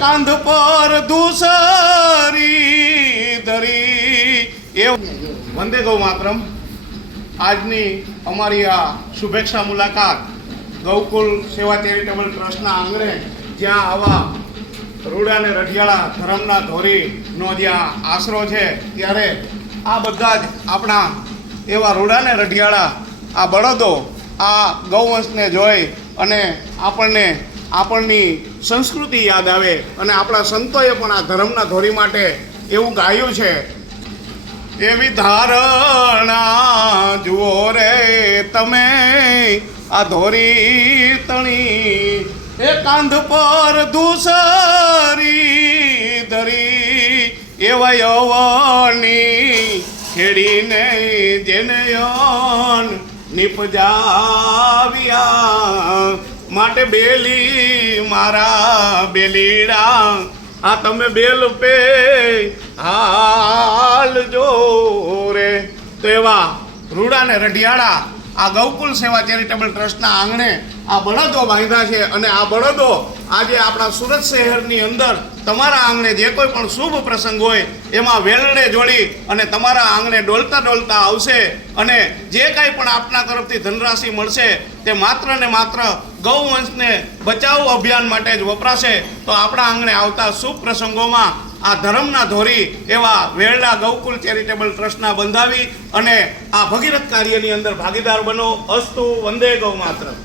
કાંધ પર ધૂસરી ધરી એ વંદે ગૌ માતરમ. આજની અમારી આ શુભેચ્છા મુલાકાત ગૌકુલ સેવા ચેરિટેબલ ટ્રસ્ટના આંગણે, જ્યાં આવા રૂડા અને રઢિયાળા ધર્મના ધોરીનો જ્યાં આશરો છે, ત્યારે આ બધા જ આપણા એવા રૂડા ને રઢિયાળા આ બળદો આ ગૌવંશને જોઈ અને આપણની સંસ્કૃતિ યાદ આવે. અને આપણા સંતોએ પણ આ ધર્મના ધોરી માટે એવું ગાયું છે, એવી ધારણા જુઓ રે તમે આ ધોરી તણી, એ કાંધ પર ધૂસરી ધરી એવા યવની ખેડીને જેને યન નિપજાવ્યા માટે બેલી મારા બેલીડા આ તમે બેલ પે હાલ જો રે. તો એવા રૂડા ને રઢિયાળા આ ગૌકુલ સેવા ચેરિટેબલ ટ્રસ્ટના આંગણે આ બળદો બાંધ્યા છે. અને આ બળદો આજે આપણા સુરત શહેરની અંદર તમારા આંગણે જે કોઈ પણ શુભ પ્રસંગ હોય એમાં વેલણે જોડી અને તમારા આંગણે ડોલતા ડોલતા આવશે. અને જે કાંઈ પણ આપના તરફથી ધનરાશિ મળશે તે માત્ર ને માત્ર ગૌવંશને બચાવ અભિયાન માટે જ વપરાશે. તો આપણા આંગણે આવતા શુભ પ્રસંગોમાં આ ધર્મના ધોરી એવા વેરડા ગૌકુલ ચેરિટેબલ ટ્રસ્ટના બંધાવી અને આ ભગીરથ કાર્યની અંદર ભાગીદાર બનો. અસ્તુ. વંદે ગૌ માતરમ.